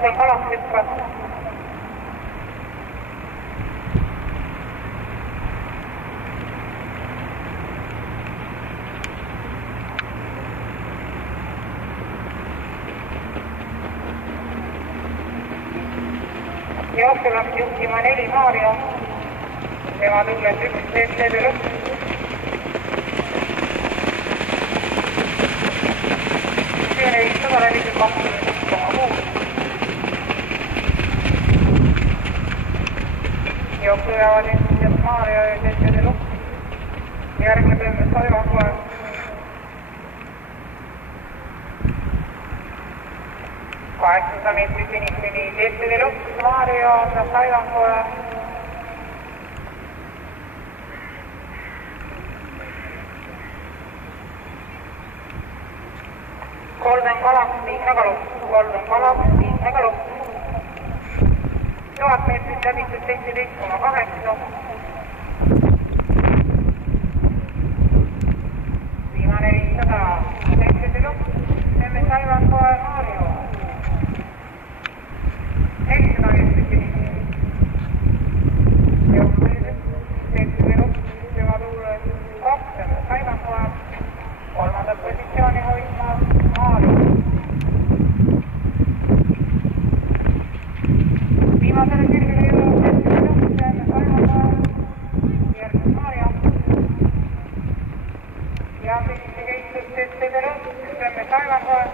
Golden Galaxy Express. Jooksul läks juhtima 4 Mario, tema tulles 1 TTV lõpp. Seeri 142,6. Jooksu jäävad endiselt Mario ja TTV lõpp. Järgneb enne Saivankoe. Kaheksanda meetri finisini TTV lõpp, Mario ja Saivankoe. Golden Galaxy lõpp. 1000 meetrit läbitud 17,8. Viimane 500 TTV lõpp, enne Saivankoe Mario. 400 meetrit finisini. Jooksuliselt TTV lõpp, tema tulles 2, enne Saivankoe. Kolmandat positsiooni hoidma Mario. Viimasele sirgele jõuab TTV lõpp, enne Saivankoe. Järgnes Mario. Ja finissi keistus TTV lõpp, enne Saivankoe.